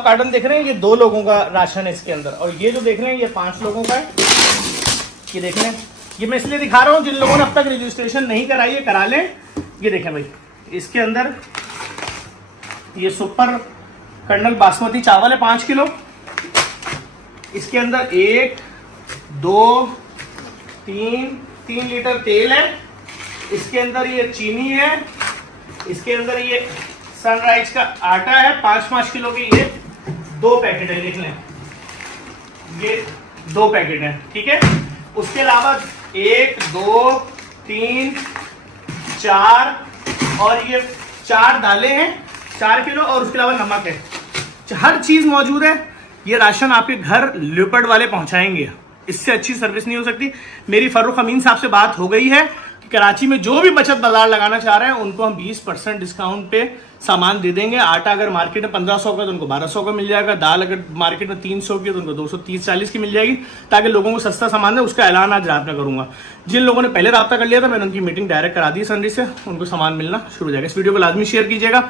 Carton देख रहे हैं, ये 2 लोगों का राशन है इसके अंदर, और ये जो देख रहे हैं ये 5 लोगों का है। ये देख रहे हैं, ये मैं इसलिए दिखा रहा हूँ जिन लोगों ने अब तक रजिस्ट्रेशन नहीं कराई है करा लें। ये देखें भाई, इसके अंदर ये सुपर कर्नल बासमती चावल है 5 किलो। इसके अंदर 1 2 3 लीटर तेल है। इसके अंदर ये चीनी है। इसके अंदर ये सनराइज का आटा है 5 किलो की, ये 2 पैकेट है, देख लें ये 2 पैकेट है, ठीक है। उसके अलावा 1 2 3 4 और ये 4 दालें हैं 4 किलो, और उसके अलावा नमक है। हर चीज मौजूद है। ये राशन आपके घर लियोपार्ड वाले पहुंचाएंगे, इससे अच्छी सर्विस नहीं हो सकती। मेरी फर्रुख अमीन साहब से बात हो गई है कि कराची में जो भी बचत बाजार लगाना चाह रहे हैं उनको हम 20% डिस्काउंट पे सामान दे देंगे। आटा अगर मार्केट में 1500 का तो उनको 1200 का मिल जाएगा। दाल अगर मार्केट में 300 की तो उनको 230-40 की मिल जाएगी, ताकि लोगों को सस्ता सामान दे। उसका ऐलान आज रात में करूंगा। जिन लोगों ने पहले रब्ता कर लिया था मैंने उनकी मीटिंग डायरेक्ट करा दी सनरी से, उनको सामान मिलना शुरू हो जाएगा। इस वीडियो को लाजमी शेयर कीजिएगा।